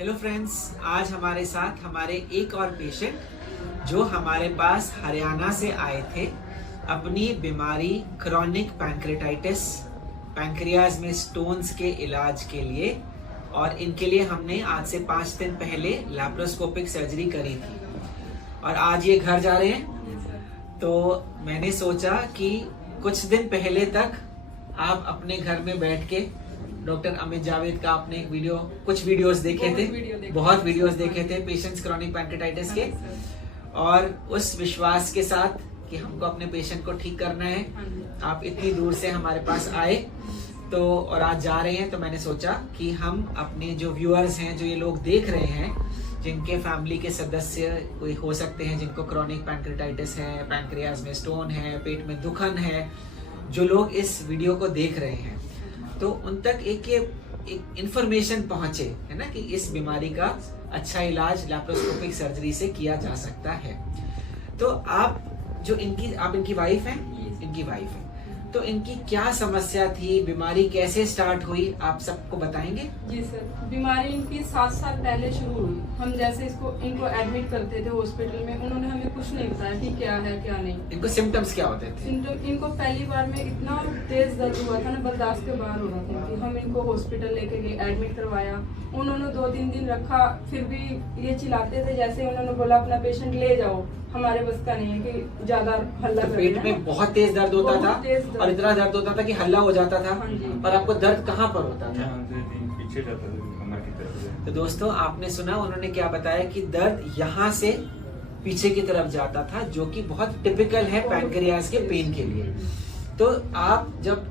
Hello friends, आज हमारे साथ हमारे एक और पेशेंट जो हमारे पास हरियाणा से आए थे अपनी बीमारी क्रोनिक पैंक्रेटाइटिस, पैंक्रियाज में स्टोन्स के इलाज के लिए। और इनके लिए हमने आज से 5 दिन पहले लैप्रोस्कोपिक सर्जरी करी थी और आज ये घर जा रहे हैं। तो मैंने सोचा कि कुछ दिन पहले तक आप अपने घर में बैठ के डॉक्टर अमित जावेद का आपने एक वीडियो, कुछ वीडियोस देखे थे, बहुत वीडियोस देखे थे पेशेंट्स क्रोनिक पैंक्रेटाइटिस के, और उस विश्वास के साथ कि हमको अपने पेशेंट को ठीक करना है, आप इतनी दूर से हमारे पास आए तो और आज जा रहे हैं। तो मैंने सोचा कि हम अपने जो व्यूअर्स हैं, जो ये लोग देख रहे हैं, जिनके फैमिली के सदस्य कोई हो सकते हैं जिनको क्रोनिक पैंक्रेटाइटिस है, पैंक्रियाज में स्टोन है, पेट में दुखन है, जो लोग इस वीडियो को देख रहे हैं तो उन तक एक इंफॉर्मेशन पहुंचे, है ना, कि इस बीमारी का अच्छा इलाज लैप्रोस्कोपिक सर्जरी से किया जा सकता है। तो आप इनकी वाइफ हैं, इनकी वाइफ है, तो इनकी क्या समस्या थी, बीमारी कैसे स्टार्ट हुई, आप सबको बताएंगे? जी सर, बीमारी इनकी 7 साल पहले शुरू हुई। हम जैसे इनको एडमिट करते थे हॉस्पिटल में, उन्होंने हमें कुछ नहीं बताया कि क्या है क्या नहीं। इनको सिम्टम्स क्या होते थे? सिम्टम इनको पहली बार में इतना तेज दर्द हुआ था ना, बर्दाश्त के बाहर हो रहा था कि हम इनको हॉस्पिटल लेके गए, एडमिट करवाया। उन्होंने 2-3 दिन रखा, फिर भी ये चिल्लाते थे। जैसे उन्होंने बोला अपना पेशेंट ले जाओ, हमारे बस का नहीं है कि ज्यादा हल्ला तो पेट में बहुत तेज दर्द होता था और इतना दर्द होता था कि हल्ला हो जाता था। और आपको दर्द कहाँ पर होता था? पीछे जाता था, कमर की तरफ। तो दोस्तों, आपने सुना उन्होंने क्या बताया कि दर्द यहाँ से पीछे की तरफ जाता था, जो कि बहुत टिपिकल है पैंक्रियाज के पेन के लिए। तो आप जब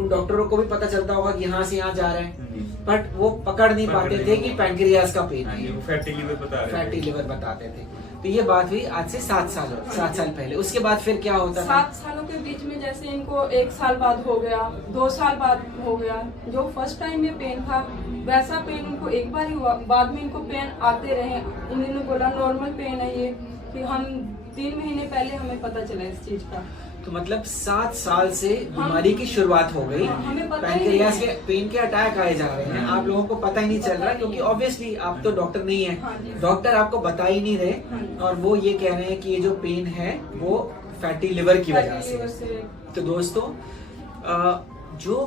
डॉक्टरों को भी पता चलता होगा कि यहाँ से यहाँ जा रहे हैं, बट वो पकड़ नहीं पाते थे कि पैंक्रियाज का पेन है, फैटी लिवर बताते थे। तो ये बात हुई आज से 7 साल पहले। उसके बाद फिर क्या होता था? 7 सालों के बीच में जैसे इनको 1 साल बाद हो गया, 2 साल बाद हो गया। जो फर्स्ट टाइम में पेन था वैसा पेन उनको एक बार ही हुआ, बाद में इनको पेन आते रहे। उन्होंने बोला नॉर्मल पेन है ये, कि हम 3 महीने पहले हमें पता चला इस चीज का। तो मतलब 7 साल से बीमारी की शुरुआत हो गई। पैंक्रियाज के पेन के अटैक आए जा रहे हैं, आप लोगों को पता ही नहीं चल रहा, क्योंकि ऑब्वियसली आप तो डॉक्टर नहीं है, डॉक्टर आपको बता ही नहीं रहे, और वो ये कह रहे हैं कि ये जो पेन है वो फैटी लिवर की वजह से। तो दोस्तों, जो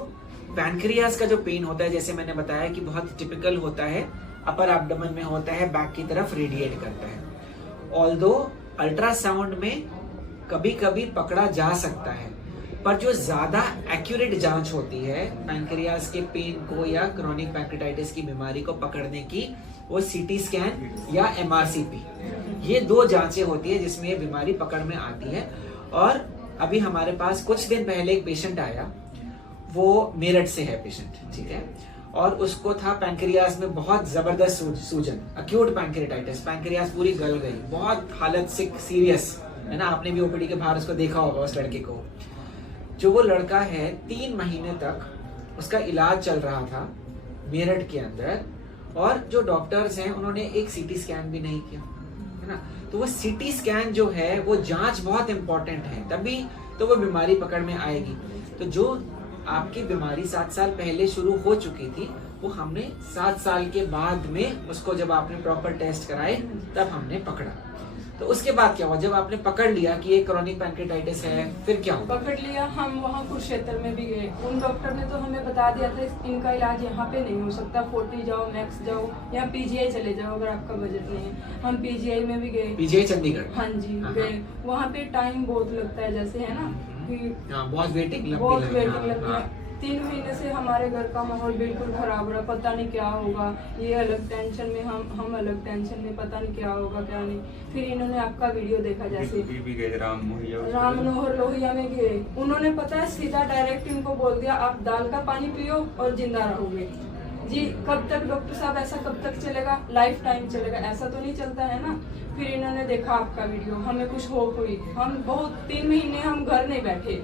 पैंक्रियाज का जो पेन होता है, जैसे मैंने बताया कि बहुत टिपिकल होता है, अपर एब्डोमेन में होता है, बैक की तरफ रेडिएट करता है। ऑल्दो अल्ट्रासाउंड में कभी कभी पकड़ा जा सकता है, पर जो ज्यादा एक्यूरेट जांच होती है पैंक्रियाज के पेन को या क्रोनिक पैंक्रेटाइटिस की बीमारी को पकड़ने की, वो सीटी स्कैन या एमआरसीपी, ये 2 जांचें होती है जिसमें ये बीमारी पकड़ में आती है। और अभी हमारे पास कुछ दिन पहले एक पेशेंट आया, वो मेरठ से है पेशेंट, ठीक है, और उसको था पैंक्रियाज में बहुत जबरदस्त सूजन, अक्यूट पैंक्रेटाइटिस, पैंक्रियाज पूरी गल गई, बहुत हालत सीरियस है ना। आपने भी ओपीडी के बाहर उसको देखा होगा, उस लड़के को। जो वो लड़का है, 3 महीने तक उसका इलाज चल रहा था मेरठ के अंदर, और जो डॉक्टर्स हैं उन्होंने एक सीटी स्कैन भी नहीं किया, है ना। तो वो सीटी स्कैन जो है, वो जांच बहुत इंपॉर्टेंट है, तभी तो वो बीमारी पकड़ में आएगी। तो जो आपकी बीमारी 7 साल पहले शुरू हो चुकी थी, वो हमने 7 साल के बाद में उसको, जब आपने प्रॉपर टेस्ट कराए, तब हमने पकड़ा। तो उसके बाद क्या हुआ? जब आपने पकड़ लिया कि ये क्रोनिक पैंक्रेटाइटिस है, फिर क्या हुआ? पकड़ लिया, हम वहाँ कुरुक्षेत्र में भी गए। उन डॉक्टर ने तो हमें बता दिया था इनका इलाज यहाँ पे नहीं हो सकता, 40 जाओ, मैक्स जाओ, या पीजीआई चले जाओ अगर आपका बजट नहीं है। हम पीजीआई में भी गए, पीजीआई चंडीगढ़। हाँ जी, गए। वहाँ पे टाइम बहुत लगता है, जैसे है ना, बहुत वेटिंग लगती है। 3 महीने से हमारे घर का माहौल बिल्कुल खराब रहा, पता नहीं क्या होगा, ये अलग टेंशन में, हम अलग टेंशन में, पता नहीं क्या होगा क्या नहीं। फिर इन्होंने आपका वीडियो देखा, जैसे राम मनोहर लोहिया में गए, उन्होंने पता है सीधा डायरेक्ट इनको बोल दिया आप दाल का पानी पियो और जिंदा रहोगे। जी, कब तक डॉक्टर साहब, ऐसा कब तक चलेगा? लाइफ टाइम चलेगा, ऐसा तो नहीं चलता है ना। फिर इन्होंने देखा आपका वीडियो, हमें कुछ होप हुई। हम बहुत 3 महीने हम घर नहीं बैठे,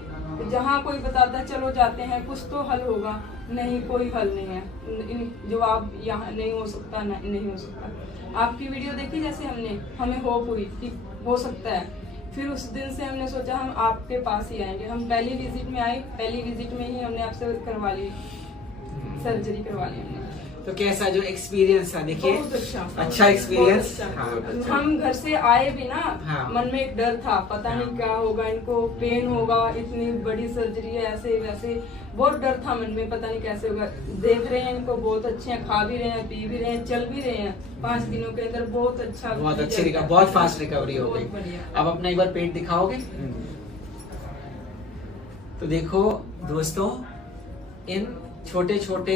जहाँ कोई बताता चलो जाते हैं, कुछ तो हल होगा, नहीं, कोई हल नहीं है। जवाब यहाँ नहीं हो सकता, नहीं हो सकता। आपकी वीडियो देखी जैसे हमने, हमें होप हुई कि हो सकता है। फिर उस दिन से हमने सोचा हम आपके पास ही आएंगे। हम पहली विजिट में आए, पहली विजिट में ही हमने आपसे करवा ली, सर्जरी करवा ली हमने। तो कैसा जो एक्सपीरियंस था, देखिए बहुत अच्छा अच्छा एक्सपीरियंस। बहुत अच्छा। हाँ, हम घर से आए भी ना, हाँ। मन में एक डर था, पता हाँ। नहीं क्या होगा, इनको पेन होगा, इतनी बड़ी सर्जरी है, ऐसे वैसे बहुत डर था मन में, पता नहीं कैसे होगा। देख रहे हैं इनको, बहुत अच्छे हैं, खा भी रहे हैं, पी भी रहे हैं, चल भी रहे हैं। 5 दिनों के अंदर बहुत अच्छा, बहुत अच्छी रिकवरी, बहुत फास्ट रिकवरी हो गई। बहुत बढ़िया। अब अपना एक बार पेट दिखाओगे? तो देखो दोस्तों, इन छोटे छोटे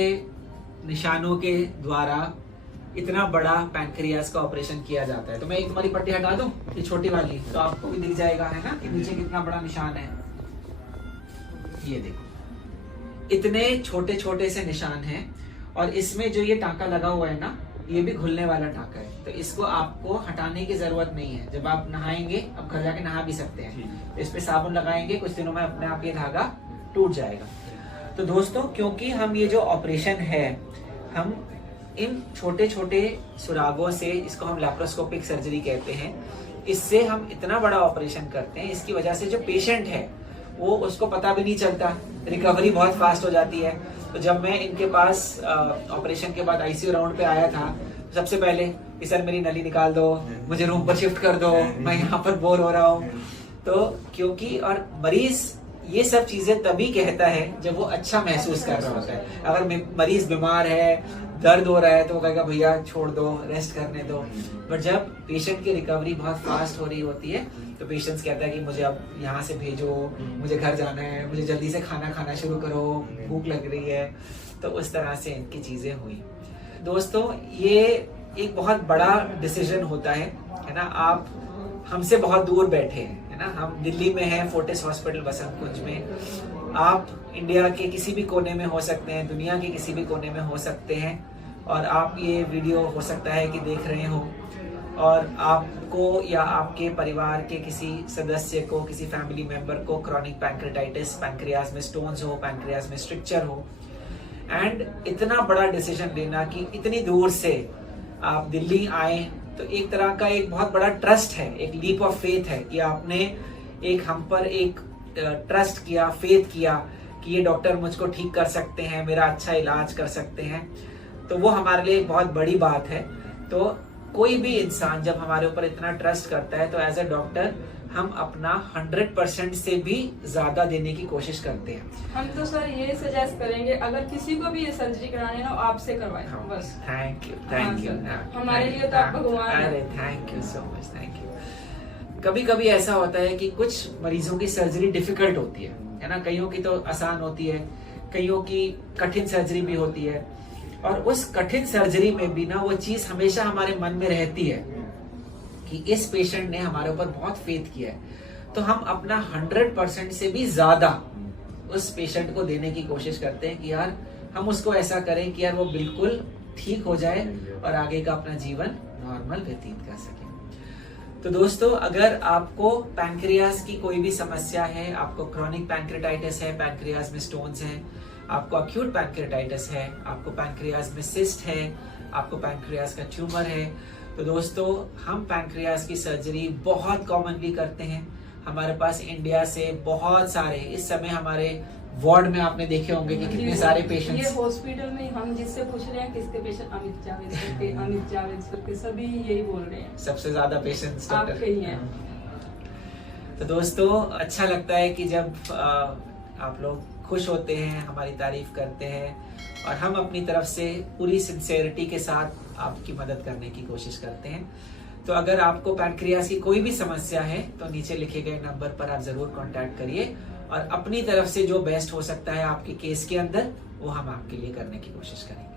निशानों के द्वारा इतना बड़ा पैनक्रियास का ऑपरेशन किया जाता है। तो मैं एक तुम्हारी पट्टी हटा दूं, ये छोटी वाली, तो आपको भी दिख जाएगा, है ना, कि नीचे कितना बड़ा निशान है। ये देखो, इतने छोटे छोटे से निशान हैं, और इसमें जो ये टांका लगा हुआ है ना, ये भी घुलने वाला टांका है, तो इसको आपको हटाने की जरूरत नहीं है। जब आप नहाएंगे, अब घर जाके नहा भी सकते हैं, इस पे साबुन लगाएंगे, कुछ दिनों में अपने आप ये धागा टूट जाएगा। तो दोस्तों, क्योंकि हम ये जो ऑपरेशन है, हम इन छोटे छोटे सुरागों से, इसको हम लैप्रोस्कोपिक सर्जरी कहते हैं, इससे हम इतना बड़ा ऑपरेशन करते हैं, इसकी वजह से जो पेशेंट है वो, उसको पता भी नहीं चलता, रिकवरी बहुत फास्ट हो जाती है। तो जब मैं इनके पास ऑपरेशन के बाद आईसीयू राउंड पे आया था, सबसे पहले कि सर मेरी नली निकाल दो, मुझे रूम पर शिफ्ट कर दो, मैं यहाँ पर बोर हो रहा हूँ। तो क्योंकि, और मरीज ये सब चीजें तभी कहता है जब वो अच्छा महसूस कर रहा होता है। अगर मरीज बीमार है, दर्द हो रहा है, तो वो कहेगा भैया छोड़ दो, रेस्ट करने दो। बट जब पेशेंट की रिकवरी बहुत फास्ट हो रही होती है, तो पेशेंट्स कहता है कि मुझे अब यहाँ से भेजो, मुझे घर जाना है, मुझे जल्दी से खाना खाना शुरू करो, भूख लग रही है। तो उस तरह से इनकी चीजें हुई। दोस्तों, ये एक बहुत बड़ा डिसीजन होता है ना। आप हमसे बहुत दूर बैठे हैं, है ना, हम दिल्ली में हैं, फोर्टिस हॉस्पिटल बसंत कुंज में। आप इंडिया के किसी भी कोने में हो सकते हैं, दुनिया के किसी भी कोने में हो सकते हैं, और आप ये वीडियो हो सकता है कि देख रहे हो, और आपको या आपके परिवार के किसी सदस्य को, किसी फैमिली मेंबर को क्रॉनिक पैंक्रेटाइटिस, पैंक्रियाज में स्टोन्स हो, पैंक्रियाज में स्ट्रिक्चर हो, एंड इतना बड़ा डिसीजन लेना कि इतनी दूर से आप दिल्ली आए, तो एक तरह का एक बहुत बड़ा ट्रस्ट है, एक लीप ऑफ फेथ है कि आपने एक हम पर एक ट्रस्ट किया, फेथ किया कि ये डॉक्टर मुझको ठीक कर सकते हैं, मेरा अच्छा इलाज कर सकते हैं। तो वो हमारे लिए एक बहुत बड़ी बात है। तो कोई भी इंसान जब हमारे ऊपर इतना ट्रस्ट करता है, तो एज अ डॉक्टर हम अपना 100% से भी ज्यादा देने की कोशिश करते हैं। हम तो सर ये सजेस्ट करेंगे, अगर किसी को भी ये सर्जरी करानी है ना, आपसे करवाएं बस। Thank you, thank you. हमारे लिए तो आप भगवान हैं। अरे thank you so much, thank you. कभी कभी ऐसा होता है कि कुछ मरीजों की सर्जरी डिफिकल्ट होती है ना, कईयों की तो आसान होती है, कईयों की कठिन सर्जरी भी होती है, और उस कठिन सर्जरी में भी ना वो चीज हमेशा हमारे मन में रहती है कि इस पेशेंट ने हमारे ऊपर बहुत फेथ किया है। तो हम अपना 100% से भी ज्यादा उस पेशेंट को देने की कोशिश करते हैं कि यार हम उसको ऐसा करें कि यार वो बिल्कुल ठीक हो जाए और आगे का अपना जीवन नॉर्मल व्यतीत कर सके। तो दोस्तों, अगर आपको पैंक्रियाज की कोई भी समस्या है, आपको क्रॉनिक पैंक्रेटाइटिस है, पैंक्रियाज में स्टोन्स हैं, आपको अक्यूट पैंक्रेटाइटिस है, आपको पैंक्रियाज में सिस्ट है, आपको पैंक्रियाज का ट्यूमर है, तो दोस्तों हम पैंक्रियाज की सर्जरी बहुत कॉमनली करते हैं। हमारे पास इंडिया से बहुत सारे, इस समय हमारे वार्ड में आपने देखे होंगे कि कितने सारे पेशेंट्स। ये हॉस्पिटल में हम जिससे पूछ रहे हैं किसके पेशेंट, अमित जावेद सर के, अमित जावेद सर के, सभी यही बोल रहे हैं सबसे ज्यादा पेशेंट्स आपके ही हैं। तो दोस्तों, अच्छा लगता है कि जब आप लोग खुश होते हैं, हमारी तारीफ करते हैं, और हम अपनी तरफ से पूरी सिंसेरिटी के साथ आपकी मदद करने की कोशिश करते हैं। तो अगर आपको पैंक्रियाज की कोई भी समस्या है, तो नीचे लिखे गए नंबर पर आप जरूर कांटेक्ट करिए, और अपनी तरफ से जो बेस्ट हो सकता है आपके केस के अंदर, वो हम आपके लिए करने की कोशिश करेंगे।